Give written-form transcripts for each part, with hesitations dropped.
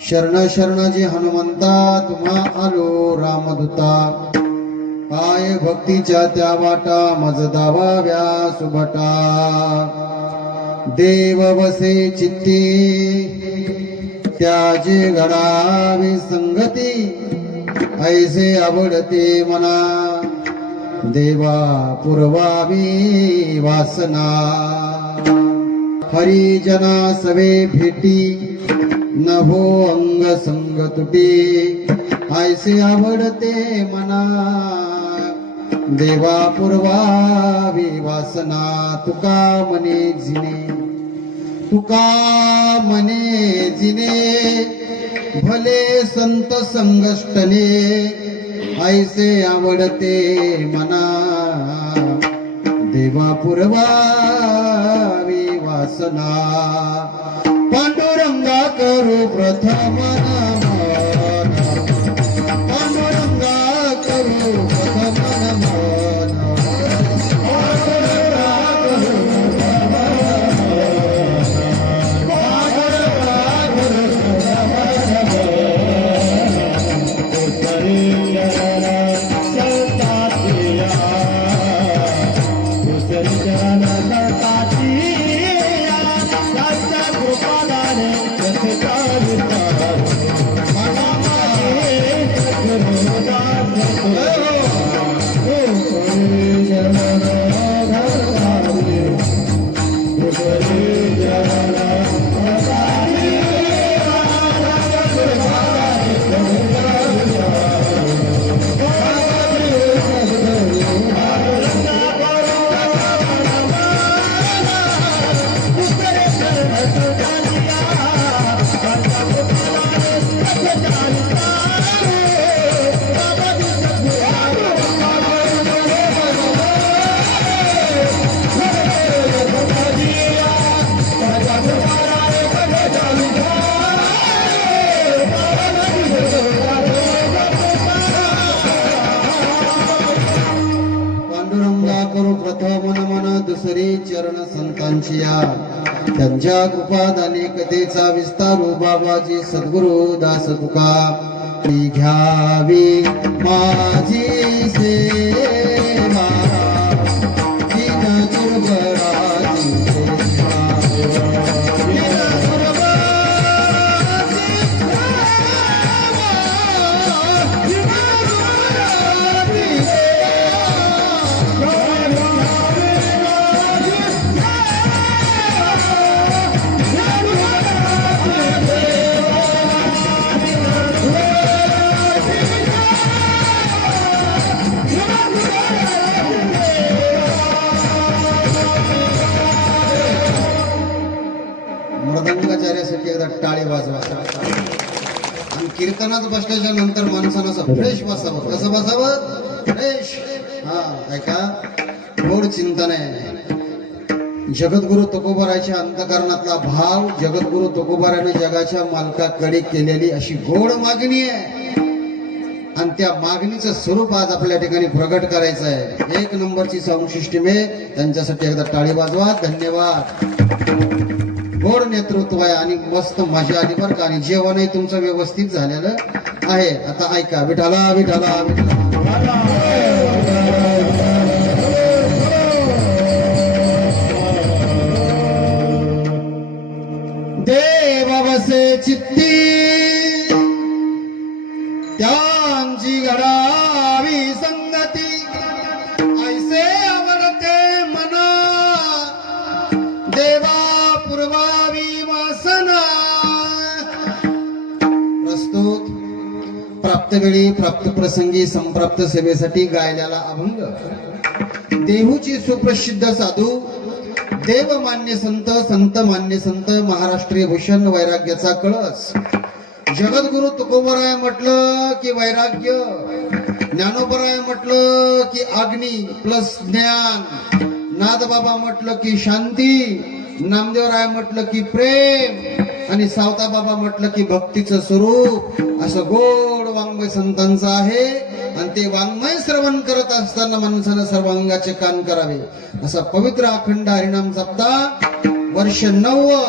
शरण शरणाजी हनुमंता तुम्हा आलो रामदूता। पाय भक्तीच्या त्या वाटा मज दावाव्या सुभटा। देव बसे चित्ती त्याचे घडावी संगती। ऐसे आवडते मना देवा पुरवावी वासना। हरिजना सवे भेटी नभो अंग संग तुटी। ऐसे आवडते मना देवा पुरवावी वासना। तुका मने जिने तुका मने जिने भले संत संगष्टने। ऐसे आवडते मना देवा पुरवावी वासना। पांडुरंगा करू प्रथम नमन। पांडुरंगा करू प्रथम नमन। चरण संतांची या त्यांच्या कृपादाने कथेचा विस्तारू बाबाजी सद्गुरु दास तुका। घ्यावी माझी सेवा दीन दुर्बळाची मृदंगाचार्यासाठी एकदा टाळी वाजवा। आणि कीर्तनात बसल्याच्या नंतर माणसानं असं फ्रेश बसावं। कसं बसावं? फ्रेश। हा ऐका, गोड चिंतन आहे। जगद्गुरु तुकोबाराच्या अंतकरणातला भाव जगद्गुरु तुकोबाराने जगाच्या मालकाकडे केलेली अशी गोड मागणी आहे। आणि त्या मागणीचं स्वरूप आज आपल्या ठिकाणी प्रगट करायचं आहे। एक नंबरची साऊंड सिस्टीम आहे, त्यांच्यासाठी एकदा टाळी वाजवा। धन्यवाद। गोड नेतृत्व आहे आणि मस्त मजा आली बरं का। आणि जेवणही तुमचं व्यवस्थित झालेलं आहे। आता ऐका, विठाला विठाला विठाला। देव बसे चित्ती त्यांची घडावी संगती। ऐसे आवडते मना देवा पुरवावी वासना। प्रस्तुत प्राप्त वेळी प्राप्त प्रसंगी संप्राप्त सेवेसाठी गायलेला अभंग। देहूची सुप्रसिद्ध साधू देवमान्य संत संत मान्य संत महाराष्ट्रीय भूषण वैराग्याचा कळस। जगद्गुरु तुकोबाराय म्हटलं की वैराग्य, ज्ञानोबाराय म्हटलं की अग्नी प्लस ज्ञान, नादबाबा म्हटलं की शांती, नामदेवराय म्हटलं की प्रेम, आणि सावता बाबा म्हटलं की भक्तीचं स्वरूप। असं गोड वाङ्मय संतांचं आहे। आणि ते वाङ्मय श्रवण करत असताना माणसानं सर्वांगाचे कान करावे। असा पवित्र अखंड हरिनाम सप्ताह वर्ष 9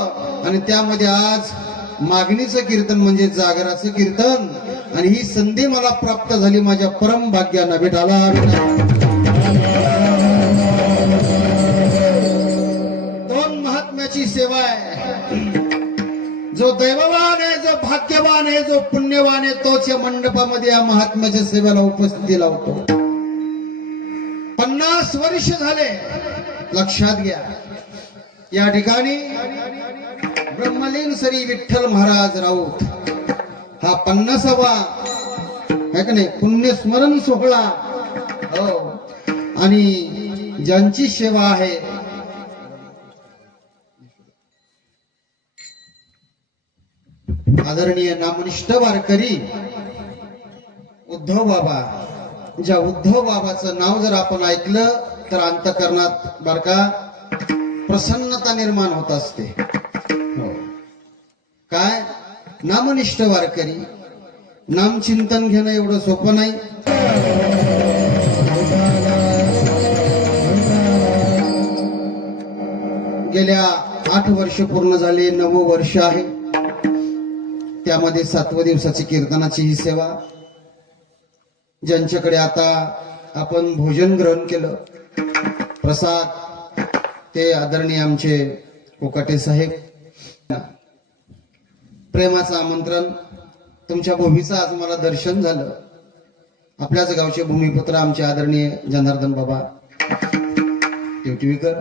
आणि त्यामध्ये आज मागणीचं कीर्तन म्हणजे जागराचं कीर्तन, आणि ही संधी मला प्राप्त झाली माझ्या परम भाग्यानं. विठाला दोन महात्म्याची सेवा आहे. जो दैववान आहे, जो भाग्यवान आहे, जो पुण्यवान आहे, तोच या मंडपामध्ये या महात्म्याच्या सेवेला उपस्थिती लावतो. 50 वर्ष झाले, लक्षात घ्या. या ठिकाणी ब्रह्मलीन श्री विठ्ठल महाराज राऊत हा 50वा आहे का नाही पुण्यस्मरण सोहळा. हो, आणि ज्यांची सेवा आहे आदरणीय नामनिष्ठ वारकरी उद्धव बाबा. ज्या उद्धव बाबाचं नाव जर आपण ऐकलं तर अंतःकरणात बर का प्रसन्नता निर्माण होत असते. हो. काय नामनिष्ठ वारकरी, नाम चिंतन घेणं एवढं सोपं नाही. गेल्या 8 वर्ष पूर्ण झाले, 9वं वर्ष आहे. त्यामध्ये 7व्या दिवसाची कीर्तनाची ही सेवा. ज्यांच्याकडे आता आपण भोजन ग्रहण केलं, प्रसाद, ते आदरणीय आमचे कोकाटे साहेब. प्रेमाचं आमंत्रण. तुमच्या भूमीचं आज मला दर्शन झालं. आपल्याच गावचे भूमिपुत्र आमचे आदरणीय जनार्दन बाबा टिवटिवीकर,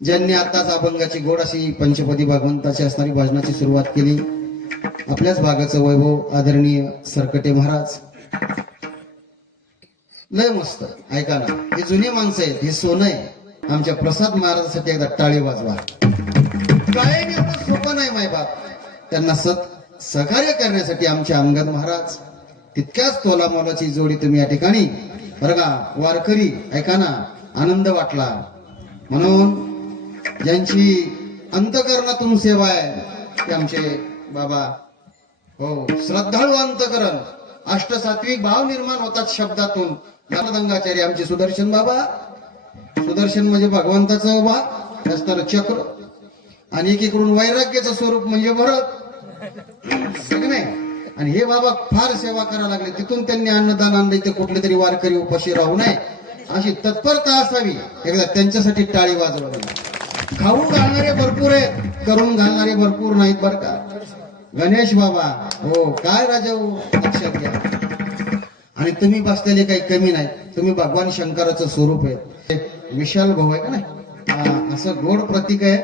ज्यांनी आताच अभंगाची गोड अशी पंचपदी भगवंताची असणारी भजनाची सुरुवात केली. आपल्याच भागाचं वैभव आदरणीय सरकटे महाराज. लय मस्त. ऐका ना, हे जुने माणसं आहेत, हे सोनं आहे. आमच्या प्रसाद महाराजांसाठी एकदा टाळी वाजवा. गायन एवढं सोपं नाही मायबाप. त्यांना सहकार्य करण्यासाठी आमचे अंगद महाराज. तितक्याच तोलामोलाची जोडी तुम्ही या ठिकाणी बरं का वारकरी. ऐका ना, आनंद वाटला. म्हणून ज्यांची अंतकरणातून सेवा आहे ते आमचे बाबा. हो, श्रद्धाळू अंतकरण, अष्टसात्विक भाव निर्माण होतात शब्दातून. ज्ञानदंगाचार्य आमचे सुदर्शन बाबा. सुदर्शन म्हणजे भगवंताचं उभा असणारं चक्र, आणि एकीकडून वैराग्याचं स्वरूप म्हणजे भरत नाही. आणि हे बाबा फार सेवा करायला लागले. तिथून त्यांनी अन्नदान आणले. ते कुठले तरी वारकरी उपाशी राहू नये अशी तत्परता असावी. एकदा त्यांच्यासाठी टाळी वाजवावी. खाऊ घालणारे भरपूर आहेत, करून घालणारे भरपूर नाहीत बर का. गणेश बाबा, हो काय राजा, लक्षात घ्या. आणि तुम्ही बसलेले काही कमी नाही. तुम्ही भगवान शंकराचं स्वरूप आहे. विशाल भाऊ आहे का नाही, असं गोड प्रतीक आहे.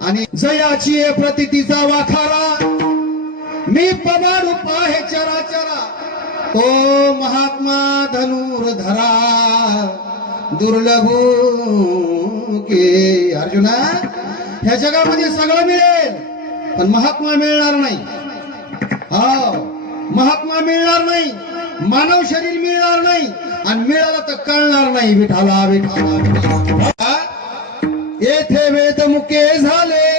आणि जयाची प्रतितीचा वाखारा मी पवाडू पाहे चराचरा. तो महात्मा धनुर्धरा दुर्लभ के. अर्जुना, ह्या जगामध्ये सगळं मिळेल पण महात्मा मिळणार नाही. हा, महात्मा मिळणार नाही, मानव शरीर मिळणार नाही, आणि मिळाला तर कळणार नाही. विठाला विठाला. येथे वेद मुके झाले,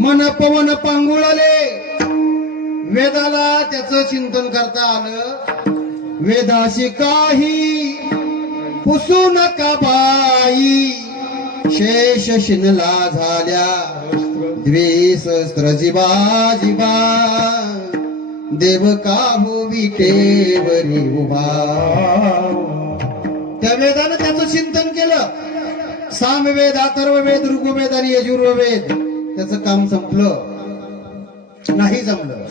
मन पवन पांगुळले. वेदाला त्याचं चिंतन करता आलं. वेदाशी काही पुसू नका बाई. शेष शिनला झाल्या द्विसहस्त्र जीवा जीवा. देव काहू विटेवरी उभा. त्या वेदानं त्याचं चिंतन केलं. सामवेद, अथर्ववेद, ऋग्वेद आणि यजुर्वेद. त्याचं काम संपलं नाही, जमलं.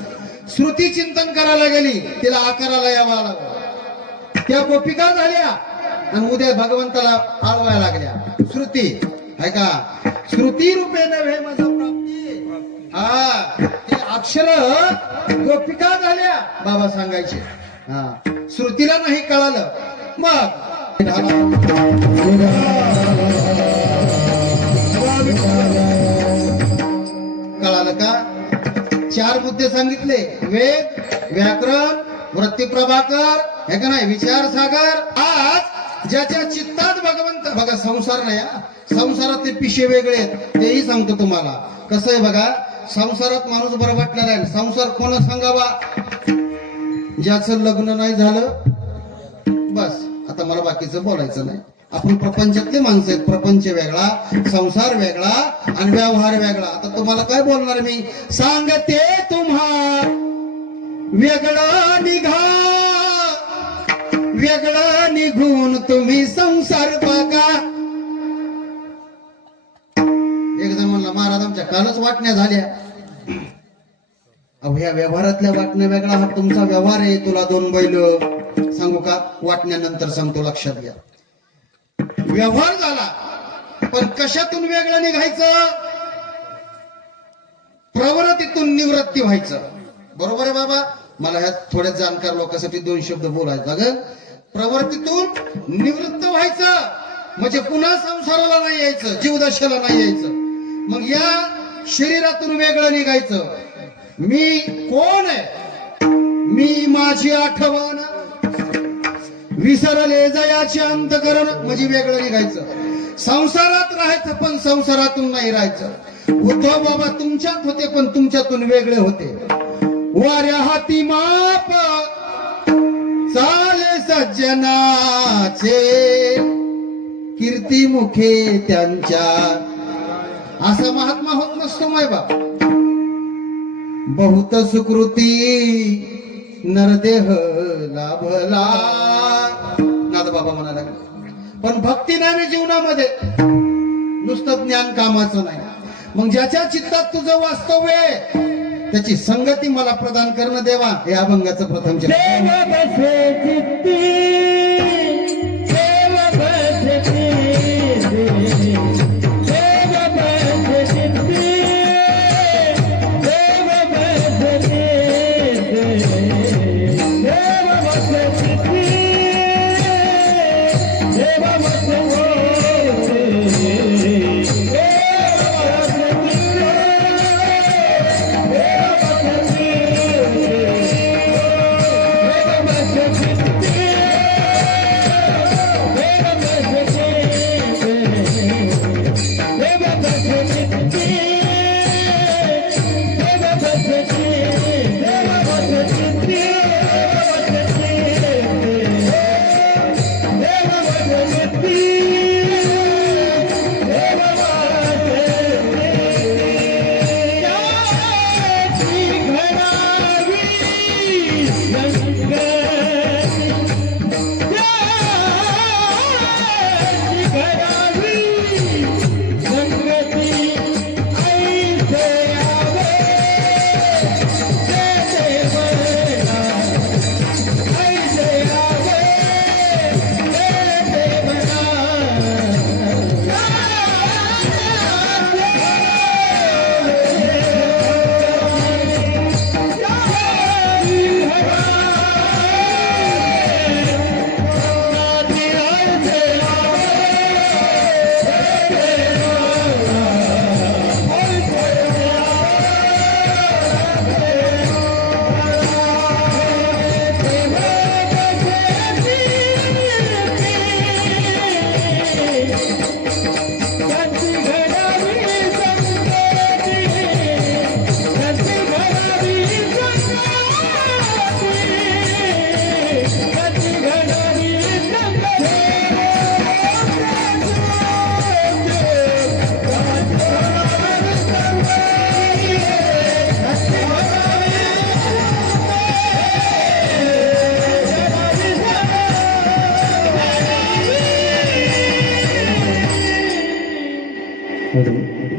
श्रुती चिंतन करायला गेली, तिला आकाराला यावा लागला. त्या गोपिका झाल्या आणि उद्या भगवंताला आळवायला लागल्या. श्रुती आहे का, श्रुती रूपे नव्हे माझा प्राप्ती. हा, ते अक्षर गोपिका झाल्या बाबा सांगायचे. हा, श्रुतीला नाही कळालं. मग कळालं का? 4 मुद्दे सांगितले. वेद, व्याकरण, वृत्ती प्रभाकर, हे का नाही, विचार सागर. आज ज्याच्या चित्तात भगवंत, बघा संसार नाही, संसारातले पिशे वेगळे आहेत, तेही सांगतो तुम्हाला. कसं आहे बघा, संसारात माणूस बरं वाटणार आहे. संसार कोण सांगावा? ज्याचं लग्न नाही झालं, बस आता मला बाकीचं बोलायचं नाही. आपण प्रपंचातले माणसं आहेत. प्रपंच वेगळा, संसार वेगळा आणि व्यवहार वेगळा. आता तुम्हाला काय बोलणार मी, सांगते तुम्हा वेगळं निघा, वेगळं निघून तुम्ही संसार बघा. एक जण म्हणला महाराज आमच्या कालच वाटण्या झाल्या. अहो ह्या व्यवहारातल्या वाटण्या वेगळा, हा तुमचा व्यवहार आहे. तुला 2 बैल सांगू का, वाटण्यानंतर सांगतो, लक्षात घ्या. व्यवहार झाला, पण कशातून वेगळं निघायचं, प्रवृत्तीतून निवृत्ती व्हायचं. बरोबर आहे बाबा. मला ह्या थोड्या जाणकार लोकांसाठी 2 शब्द बोलायचं. अगं प्रवृत्तीतून निवृत्त व्हायचं म्हणजे पुन्हा संसाराला नाही यायचं, जीवदशेला नाही यायचं. मग या शरीरातून वेगळं निघायचं. मी कोण आहे, मी माझी आठवण विसरले जयाचे अंतकरण, म्हणजे वेगळं निघायचं. संसारात राहायचं पण संसारातून नाही राहायचं. उद्धव बाबा तुमच्यात होते पण तुमच्यातून वेगळे होते. वाऱ्या हाती माप चाले सज्जनाचे, कीर्ती मुखे त्यांच्या. असा महात्मा होत नसतो माय बाप. बहुत सुकृती नरदेह लाभला, नाद बाबा म्हणाला. पण भक्ती नाही जीवनामध्ये, नुसतं ज्ञान कामाचं नाही. मग ज्याच्या चित्तात तुझं वास्तव्य आहे त्याची संगती मला प्रदान करणं देवा. हे अभंगाचं प्रथम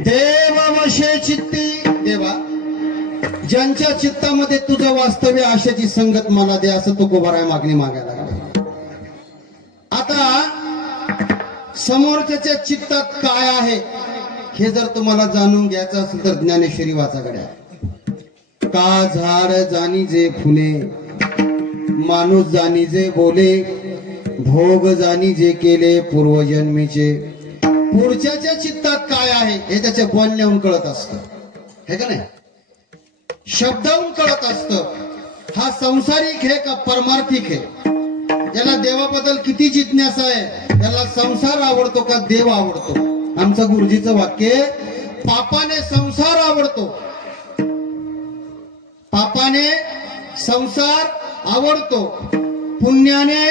देवावशे चित्ती. देवा ज्यांच्या चित्तामध्ये तुझं वास्तव्य अशाची संगत मला दे, असं तो गोबाराय मागणी मागायला लागला. आता समोरच्याच्या चित्तात काय आहे हे जर तुम्हाला जाणून घ्यायचं असेल तर ज्ञानेश्वरी वाचा गड्या. का झाड जाणी जे फुले, माणूस जाणी जे बोले, भोग जाणी जे केले पूर्वजन्मीचे. पुढच्याच्या चित्तात काय आहे हे त्याच्या बोलण्याहून कळत असतं, हे का नाही, शब्दाहून कळत असतं. हा संसारिक आहे का परमार्थिक आहे, याला देवाबद्दल किती जिज्ञासा आहे, याला संसार आवडतो का देव आवडतो. आमचं गुरुजीचं वाक्य, पापाने संसार आवडतो, पापाने संसार आवडतो, पुण्याने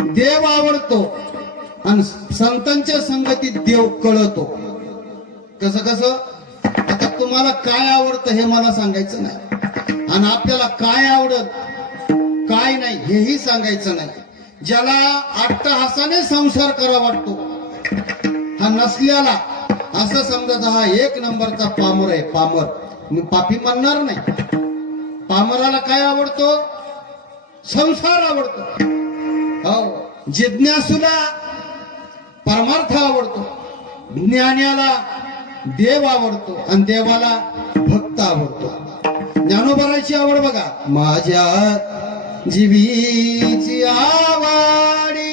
देव आवडतो. आणि संतांच्या संगतीत देव कळतो. कसं कसं? आता तुम्हाला काय आवडतं हे मला सांगायचं नाही, आणि आपल्याला काय आवडत काय नाही हेही सांगायचं नाही. ज्याला अट्टहासाने संसार करा वाटतो, हा नसल्याला असं समजा हा एक नंबरचा पामर आहे. पामर मी पापी म्हणणार नाही. पामराला काय आवडतो? संसार आवडतो. हो, जिज्ञासूला परमार्थ आवडतो, ज्ञानाला देव आवडतो, आणि देवाला भक्त आवडतो. ज्ञानोबाची आवड बघा. माझ्या जीवीची आवाडी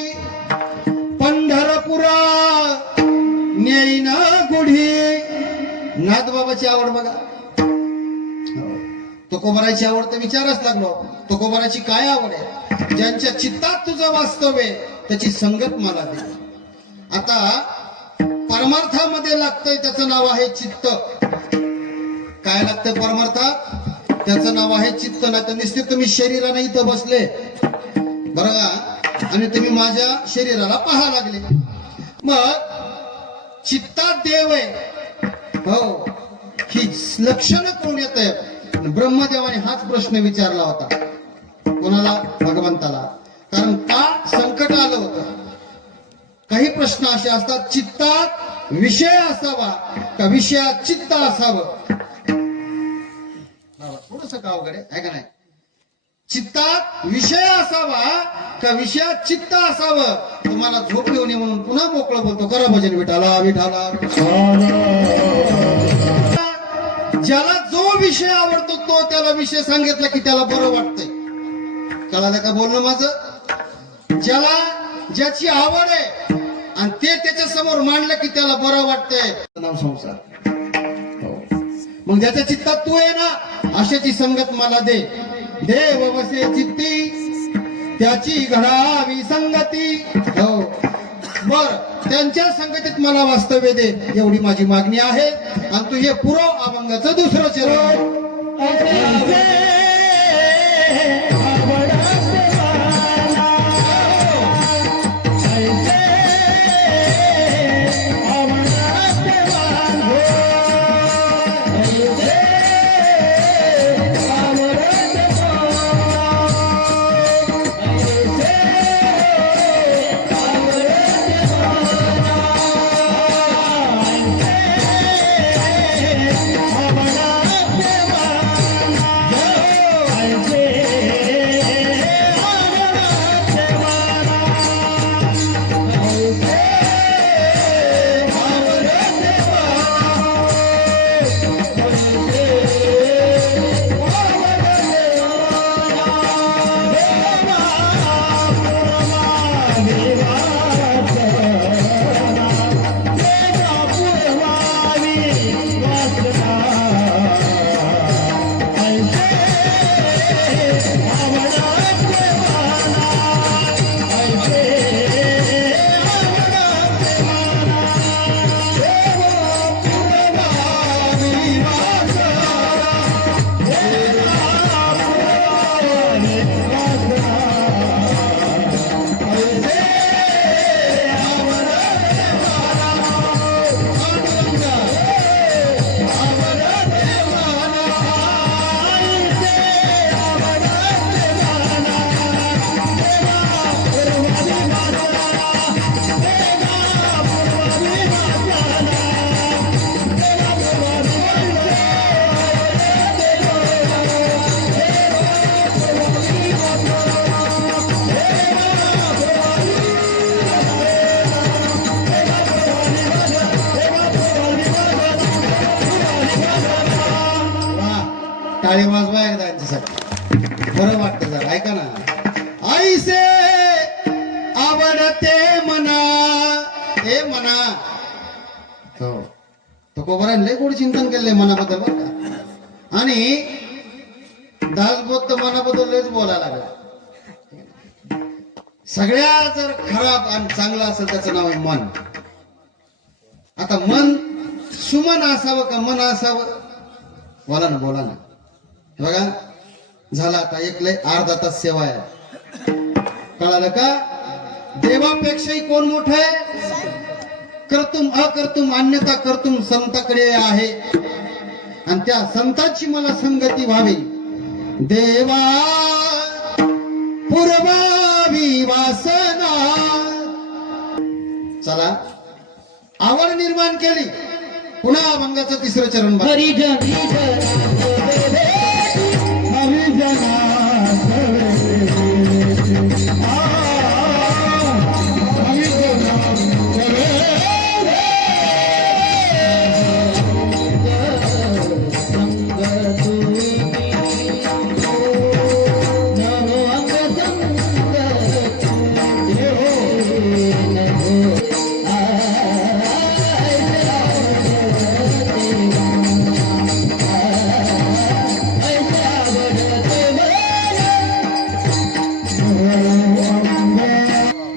पंढरपुरा नेईन गुढी. नाथबाबाची आवड बघा. तुकोबाराची आवड तर विचारच लागलो. तुकोबाराची काय आवड आहे? ज्यांच्या चित्तात तुझं वास्तव आहे त्याची संगत मला दे. आता परमार्थामध्ये लागतंय त्याचं नाव आहे चित्त. काय लागतंय परमार्थात? त्याचं नाव आहे चित्त. नाही तर निश्चित तुम्ही शरीराने इथं बसले बरं का, आणि तुम्ही माझ्या शरीराला पाहा लागले. मग चित्तात देव आहे, हो, ही लक्षणं कोण येत आहे? ब्रह्मदेवाने हाच प्रश्न विचारला होता. कोणाला? भगवंताला. कारण का संकट आलं होतं. काही प्रश्न असे असतात, चित्तात विषय असावा का विषयात चित्त असावं? थोडस का अवघड आहे का नाही? चित्तात विषय असावा का विषयात चित्त असावं? तुम्हाला झोप येऊ नये म्हणून पुन्हा मोकळं बोलतो. करा भजन विठाला विठाला. ज्याला जो विषय आवडतो तो त्याला विषय सांगितला की त्याला बरं वाटतंय. कळालं का बोलणं माझं? ज्याला ज्याची आवड आहे आणि ते त्याच्या समोर मांडलं की त्याला बरं वाटतंय, नाव संसार. मग ज्याच्या चित्तात तू आहे ना, अशाची संगत मला दे. देव वसे चित्ती त्याची घडावी संगती. हो, बर, त्यांच्या संगतीत मला वास्तव्य दे, एवढी माझी मागणी आहे. आणि तू हे पुरव अभंगाचं दुसरं चरण. टाळी वाजवा एकदा यांच्यासाठी, बरं वाटतं जरा. ऐका ना. ऐसे आवडते मना हे मना. हो, तो कोबराने लय गोड चिंतन केलंय मनाबद्दल बरं का. आणि दासबोध तर मनाबद्दल लयच बोलायला लागला. सगळ्या जर खराब आणि चांगला असेल त्याचं नाव आहे मन. आता मन सुमन असावं का मन असावं? बोला ना बोला ना. बघा झाला आता एक लय अर्धा तास सेवा आहे. कळालं का? देवापेक्षाही कोण मोठं आहे? कर्तुम अकर्तुम अन्यथा कर्तुम संताकडे आहे, आणि त्या संतांची मला संगती व्हावी. देवा पूर्वावी वासना. चला, आवड निर्माण केली. पुन्हा अभंगाचं तिसरं चरण बघा.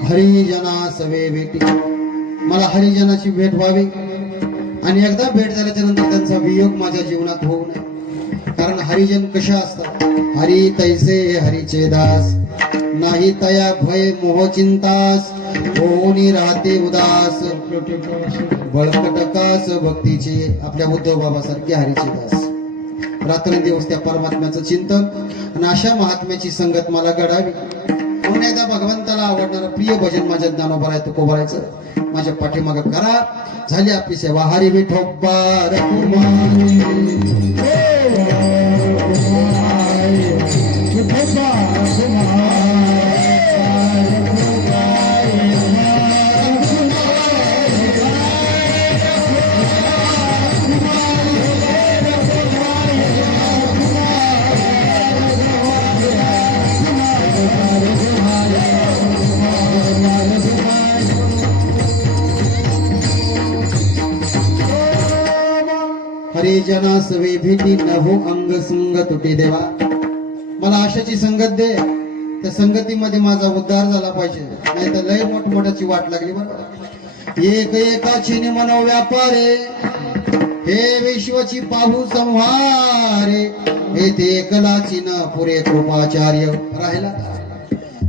हरिजना सवे भेटी. मला हरिजनाची भेट व्हावी, आणि एकदा भेट झाल्याच्या नंतर त्यांचा वियोग माझ्या जीवनात होऊ नये. कारण हरिजन कशा असतात? हरी तैसे हरीचे दास, नाही तया भय मोह चिंतास, होऊनी राहते उदास, बळकटकास भक्तीचे. आपल्या उद्धव बाबासारखे हरीचे दास, रात्रंदिवस त्या परमात्म्याचं चिंतन आणि अशा महात्म्याची संगत मला घडावी. म्हणून एकदा भगवंताला आवडणारं प्रिय भजन माझ्या ज्ञानोबा आहे तुकोबारायचं माझ्या पाठीमाग करा. झाली आपली सेवा. हरी विठोबा हरिजना सवे भेटी नभो अंग संग तुटे. देवा मला आशाची संगत दे, त्या संगतीमध्ये माझा उद्धार झाला पाहिजे, नाही तर लय मोठमोठ्याची वाट लागली. बरं, एक एकाची मनो व्यापारे, हे विश्वची पाहू संहारे, हे ते एकलाची न पुरे कृपाचार्य. राहिला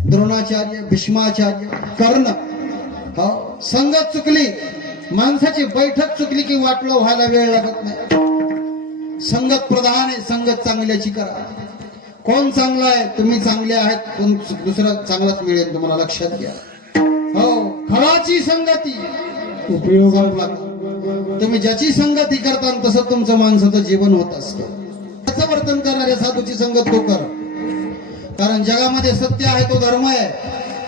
द्रोणाचार्य, भीष्माचार्य, कर्ण. हो, संगत चुकली, माणसाची बैठक चुकली की वाटलं व्हायला वेळ लागत नाही. संगत प्रधान आहे, संगत चांगल्याची करा. कोण चांगला आहे? तुम्ही चांगले आहेत, दुसरा चांगलाच मिळेल तुम्हाला, लक्षात घ्या. हो, खळाची संगती उपयोग. तुम्ही ज्याची संगती करता तसं तुमचं माणसाचं जीवन होत असतं. त्याचं वर्तन करणाऱ्या साधूची संगत तो कर. कारण जगामध्ये सत्य आहे तो धर्म आहे.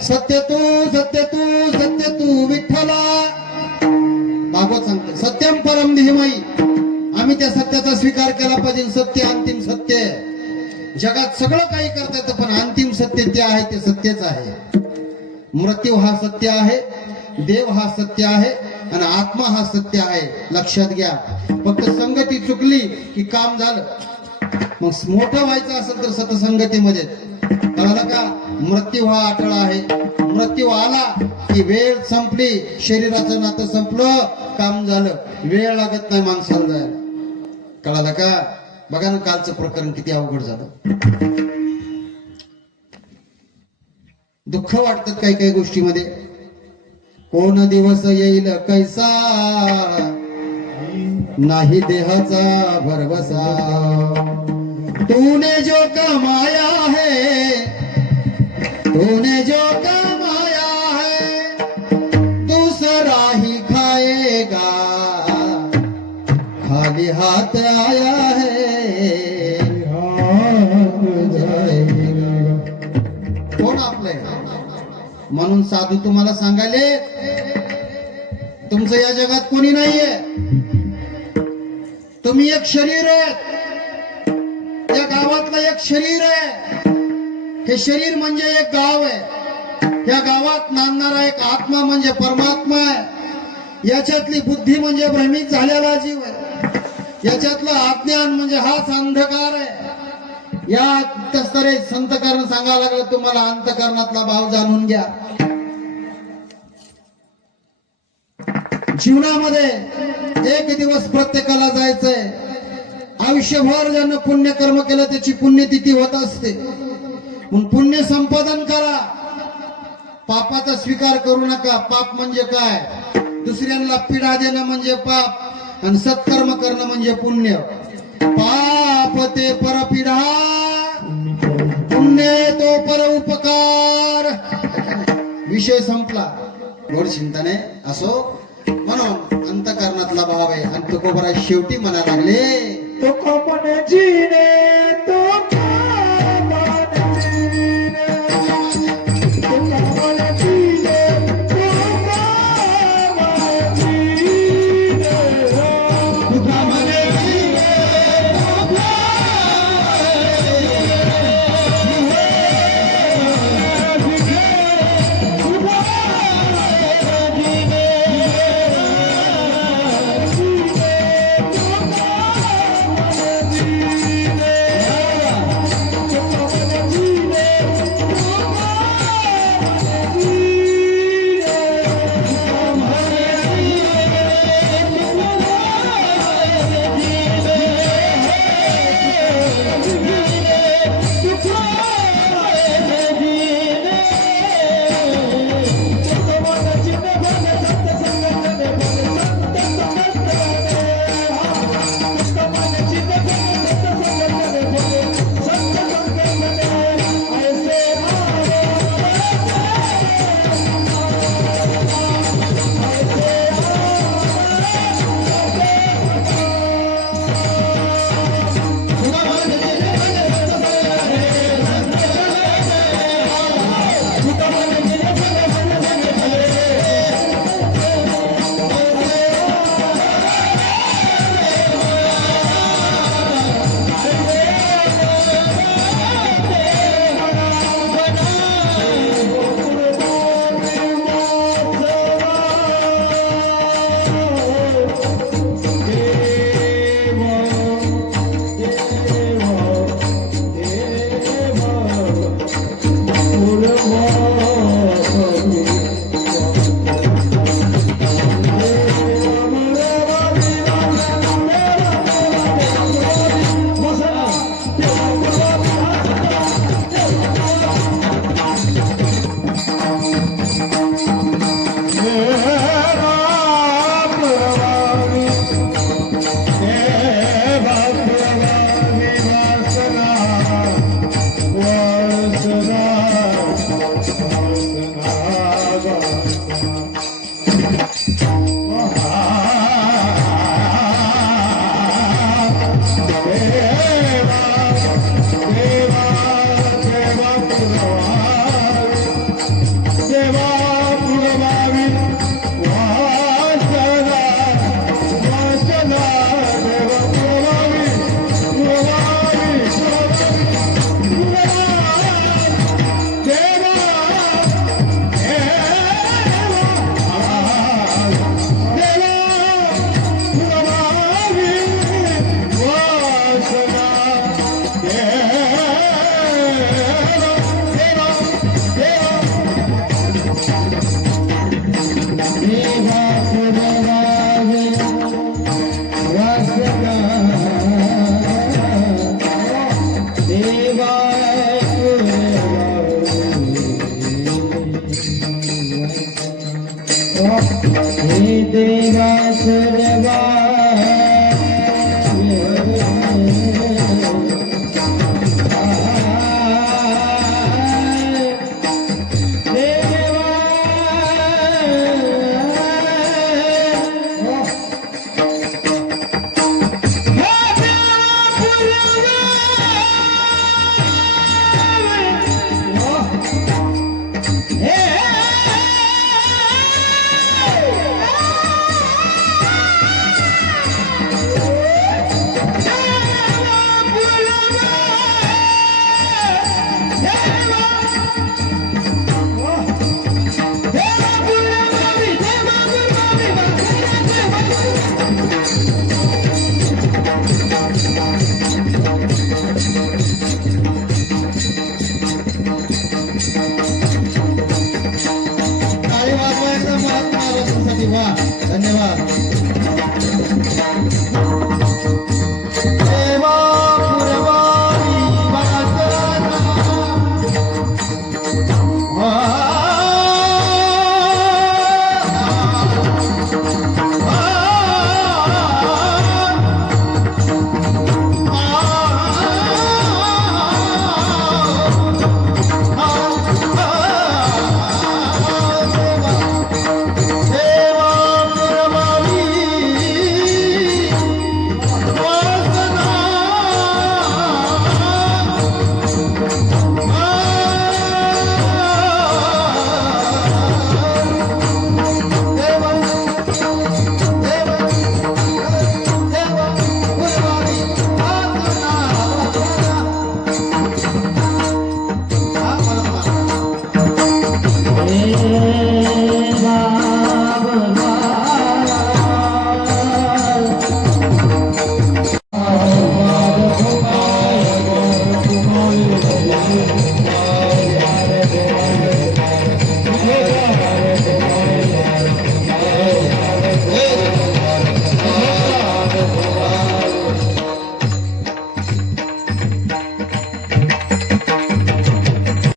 सत्य तू सत्य तू सत्य तू विठ्ठला. भागवत सांगते सत्यम परम धीमहि. आम्ही त्या सत्याचा स्वीकार केला पाहिजे. सत्य अंतिम सत्य आहे. जगात सगळं काही करता येतं, पण अंतिम सत्य ते आहे ते सत्यच आहे. मृत्यू हा सत्य आहे, देव हा सत्य आहे, आणि आत्मा हा सत्य आहे. लक्षात घ्या. फक्त संगती चुकली की काम झालं. मग मोठं व्हायचं असेल तर सतसंगतीमध्ये. कळालं का? मृत्यू हा अटळ आहे. मृत्यू आला की वेळ संपली, शरीराचं नातं संपलं, काम झालं. वेळ लागत नाही माणसाला जायला. कळालं का? बघा ना कालचं प्रकरण किती अवघड झालं. दुःख वाटतात काही काही गोष्टीमध्ये. कोण दिवस येईल कैसा, नाही देहाचा भरवसा. तूने जो कमाया है, तूने जो कमाया है, दूसरा ही खाएगा. खाली हाथ आया है, कोण आपले? म्हणून साधू तुम्हाला सांगायले, तुमचं या जगात कोणी नाहीये. तुम्ही एक शरीर आहे, या गावातलं एक शरीर आहे. हे शरीर म्हणजे एक गाव आहे. या गावात नांदणारा एक आत्मा म्हणजे परमात्मा आहे. याच्यातली बुद्धी म्हणजे भ्रमित झालेला जीव आहे. याच्यातलं अज्ञान म्हणजे हाच अंधकार आहे. या तस्तरे संतकरण सांगायला लागलं तुम्हाला, अंतकरणातला भाव जाणून घ्या. जीवनामध्ये एक दिवस प्रत्येकाला जायचंय. आयुष्यभर ज्यानं पुण्यकर्म केलं त्याची पुण्यतिथी होत असते. म्हणून पुण्य संपादन करा. पापाचा स्वीकार करू नका. पाप म्हणजे काय? दुसऱ्यांना पीडा देणं म्हणजे पाप आणि सत्कर्म करणं म्हणजे पुण्य. पाप ते परपीडा, पुण्य तो पर उपकार. विषय संपला. गोड चिंतने असो. म्हणून अंतकरणातला भाव आहे. आणि तुकोबराय शेवटी म्हणायला लागले, तुकोपण जीने